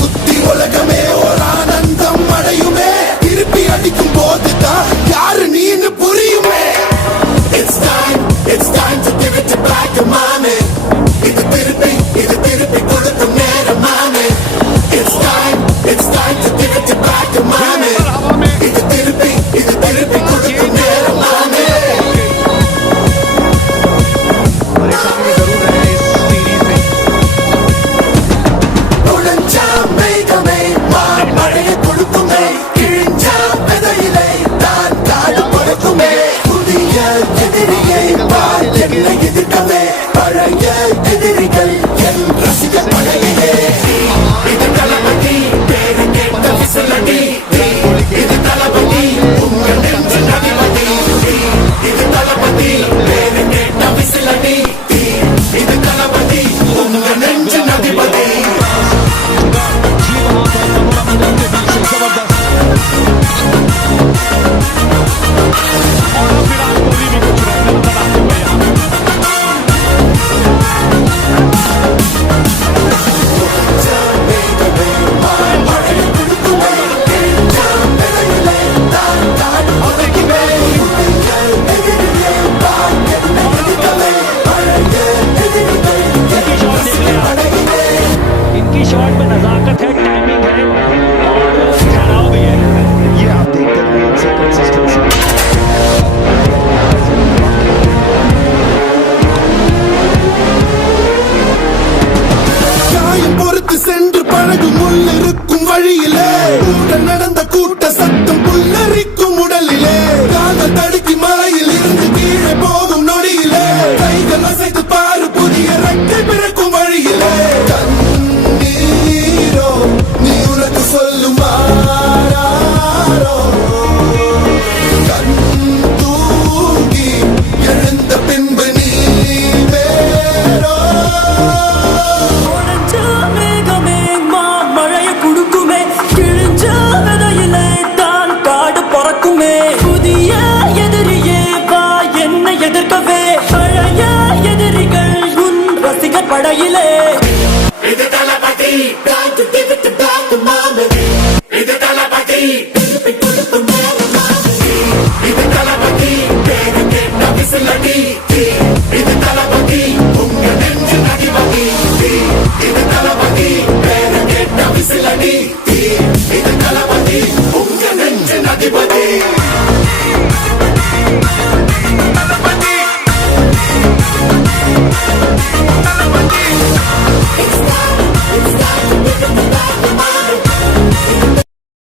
குத்தி உலகமே ஒரு ஆனந்தம் அடையுமே திருப்பி அடிக்கும் போதுதான் யாரு நீன்னு புரியுமே. It's time to give it to black and mommy. இது திருப்பி கொடுக்கும் நேரம் மாமே. It's time to give it to black and mommy. இது திருப்பி கொடுக்கும் நேரம் மாமே. உடஞ்சா மேகமே மழையை கொடுக்குமே கிழிஞ்சா விதையிலே தான் காடு பறக்குமே புதிய எதிரியை என்னை எதிர்க்கவே பழைய எதிரிகள் என் ரசிக பழையே. இது தளபதி பேரு கேட்ட விசிலடி. இது தளபதி உங்கள் நெஞ்சு அதிபதி. இது தளபதி பேரு கேட்ட விசிலடி. இது தளபதி உங்கள் நெஞ்சு அதிபதி. इनकी शॉट में नजाकत है, टाइमिंग है और ठहराव भी है. Yeah, I think that means a consistency. காயம் பொறுத்து சென்று பழகும் முள்ளிருக்கும் வழியிலே கூட நடந்த கூட்ட சத்தம் புல்லரிக்கும் உடலிலே காதல் தடுக்கி மலையில் இருந்து கீழே போகும் நொடியிலே கைகள் அசைத்து பாரு புதிய ரெக்கை பிறக்கும் வழியிலே. கண்ணீரோ நீ உனக்கு சொல்லும் ஆராரோ கண் தூங்கி எழுந்த பின்பு நீ வேறோ. மழையை குடுக்குமே கிழிஞ்ச விதையிலே தான் காடு பறக்குமே புதிய எதிரியே வா என்னை எதிர்க்கவே பழைய எதிரிகள் உன் ரசிகர் படையிலே. இது தளபதி time to give it to black and mommy. இது தளபதி திருப்பி கொடுக்கும் நேரம் மாமே. இது தளபதி பேரு கேட்ட விசிலடி.